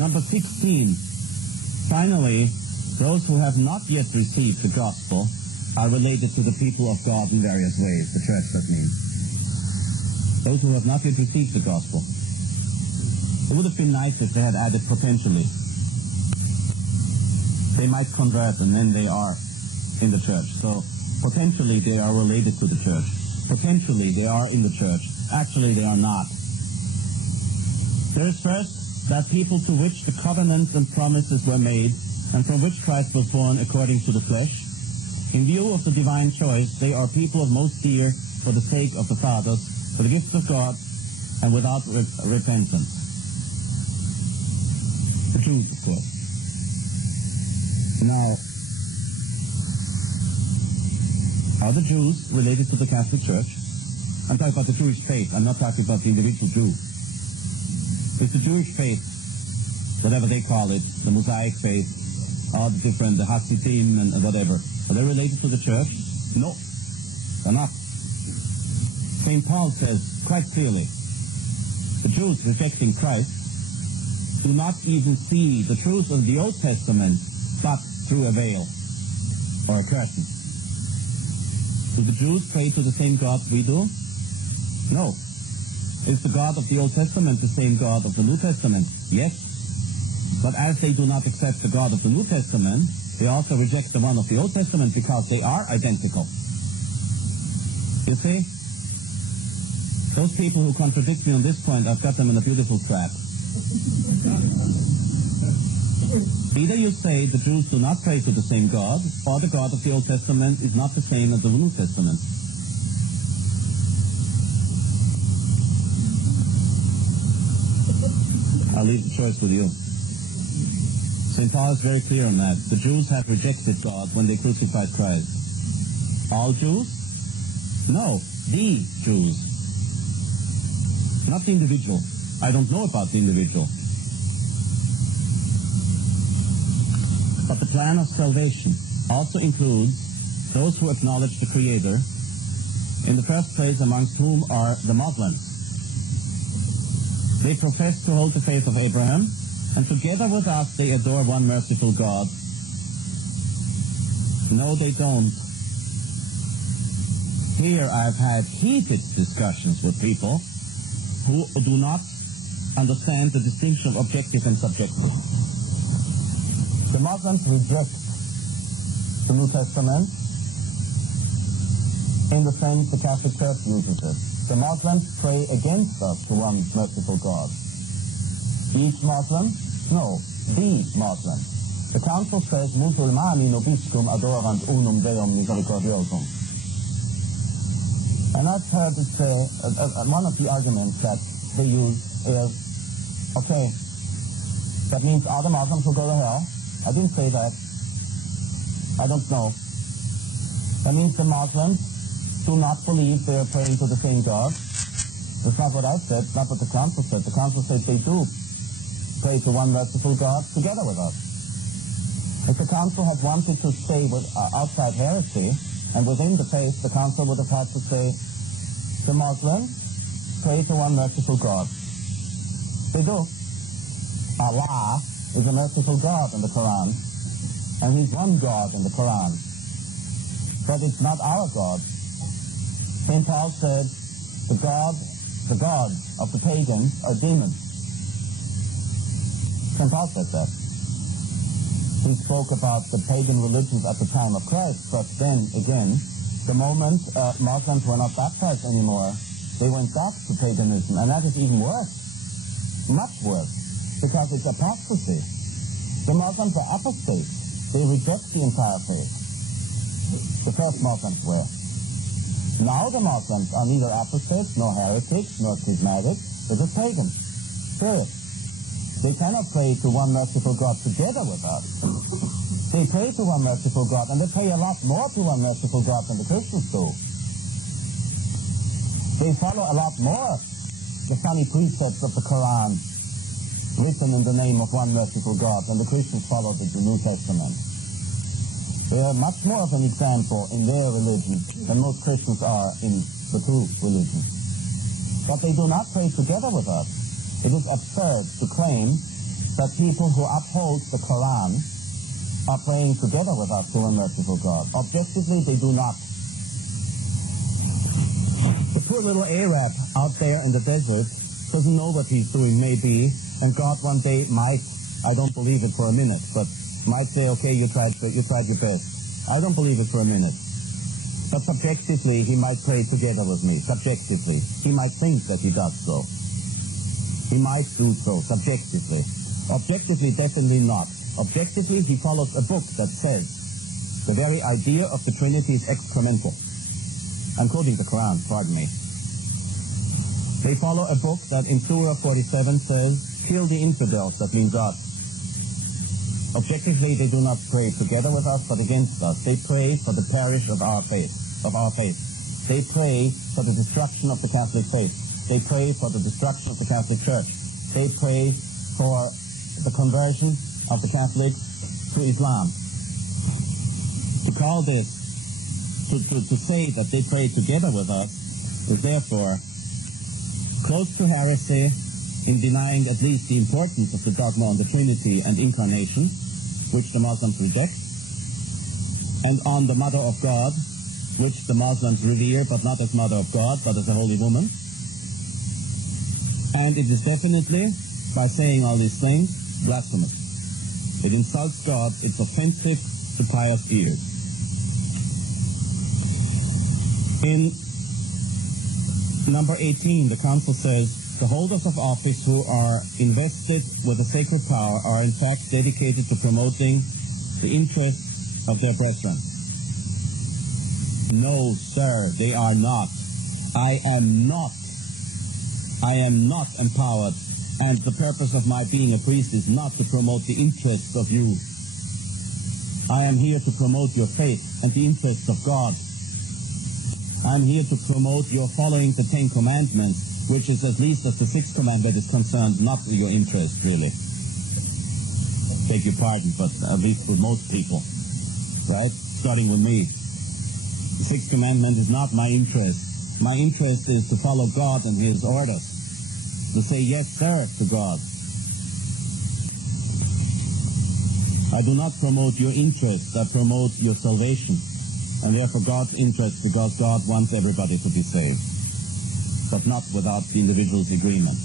Number 16. Finally, those who have not yet received the gospel are related to the people of God in various ways. The church, that means. Those who have not yet received the gospel. It would have been nice if they had added potentially. They might convert and then they are in the church. So potentially they are related to the church. Potentially they are in the church. Actually they are not. There is first that people to which the covenants and promises were made and from which Christ was born according to the flesh. In view of the divine choice, they are people of most dear for the sake of the fathers, for the gifts of God, and without repentance. The Jews, of course. Now, are the Jews related to the Catholic Church? I'm talking about the Jewish faith. I'm not talking about the individual Jew. It's the Jewish faith, whatever they call it, the Mosaic faith, all the different, the Hasidim and whatever. Are they related to the church? No, they're not. St. Paul says quite clearly, the Jews rejecting Christ do not even see the truth of the Old Testament, but through a veil or a curtain. Do the Jews pray to the same God we do? No. Is the God of the Old Testament the same God of the New Testament? Yes. But as they do not accept the God of the New Testament, they also reject the one of the Old Testament because they are identical. You see? Those people who contradict me on this point, I've got them in a beautiful trap. Either you say the Jews do not pray to the same God, or the God of the Old Testament is not the same as the New Testament. I'll leave the choice with you. St. Paul is very clear on that. The Jews have rejected God when they crucified Christ. All Jews? No, the Jews. Not the individual. I don't know about the individual. But the plan of salvation also includes those who acknowledge the Creator, in the first place amongst whom are the Muslims. They profess to hold the faith of Abraham, and together with us they adore one merciful God. No, they don't. Here I've had heated discussions with people who do not understand the distinction of objective and subjective. The Muslims reject the New Testament in the sense the Catholic Church uses it. The Muslims pray against us to one merciful God. Each Muslim? No, the Muslim. The Council says, Musulmani nobiscum adorant unum Deum misericordiosum. And I've heard it say, one of the arguments that they use is, okay, that means all the Muslims will go to hell. I didn't say that. I don't know. That means the Muslims do not believe they are praying to the same God. That's not what I said, not what the Council said. The Council said they do pray to one merciful God together with us. If the Council had wanted to stay with outside heresy, and within the faith, the Council would have had to say, the Muslims pray to one merciful God. They do. Allah is a merciful God in the Quran, and He's one God in the Quran. But it's not our God. St. Paul said, the gods of the pagans are demons. St. Paul said that. He spoke about the pagan religions at the time of Christ, but then, again, the moment Muslims were not baptized anymore, they went back to paganism, and that is even worse, much worse, because it's apostasy. The Muslims are apostates. They reject the entire faith. The first Muslims were. Now the Muslims are neither apostates, nor heretics, nor schismatics. They're just pagans. Period. They cannot pray to one merciful God together with us. They pray to one merciful God, and they pray a lot more to one merciful God than the Christians do. They follow a lot more the funny precepts of the Quran, written in the name of one merciful God, than the Christians follow the New Testament. They are much more of an example in their religion than most Christians are in the true religion. But they do not pray together with us. It is absurd to claim that people who uphold the Quran are praying together with our true and merciful God. Objectively, they do not. The poor little Arab out there in the desert doesn't know what he's doing, maybe, and God one day might, I don't believe it for a minute, but might say, okay, you tried your best. I don't believe it for a minute. But subjectively, he might pray together with me. Subjectively. He might think that he does so. He might do so, subjectively. Objectively, definitely not. Objectively, he follows a book that says the very idea of the Trinity is excremental. I'm quoting the Quran, pardon me. They follow a book that in Surah 47 says, kill the infidels, that means God. Objectively, they do not pray together with us, but against us. They pray for the perish of our faith. They pray for the destruction of the Catholic faith. They pray for the destruction of the Catholic Church. They pray for the conversion of the Catholics to Islam. To call this, to say that they pray together with us, is therefore close to heresy in denying at least the importance of the dogma on the Trinity and Incarnation, which the Muslims reject, and on the Mother of God, which the Muslims revere, but not as Mother of God, but as a holy woman. And it is definitely, by saying all these things, blasphemous. It insults God, it's offensive to pious ears. In number 18, the Council says, the holders of office who are invested with a sacred power are in fact dedicated to promoting the interests of their brethren. No, sir, they are not. I am not empowered, and the purpose of my being a priest is not to promote the interests of you. I am here to promote your faith and the interests of God. I'm here to promote your following the Ten Commandments, which is, at least as the Sixth Commandment is concerned, not your interest, really. Beg your pardon, but at least with most people, right? Starting with me. The Sixth Commandment is not my interest. My interest is to follow God and His orders, to say yes, sir, to God. I do not promote your interest, I promote your salvation. And therefore God's interest, because God wants everybody to be saved, but not without the individual's agreement.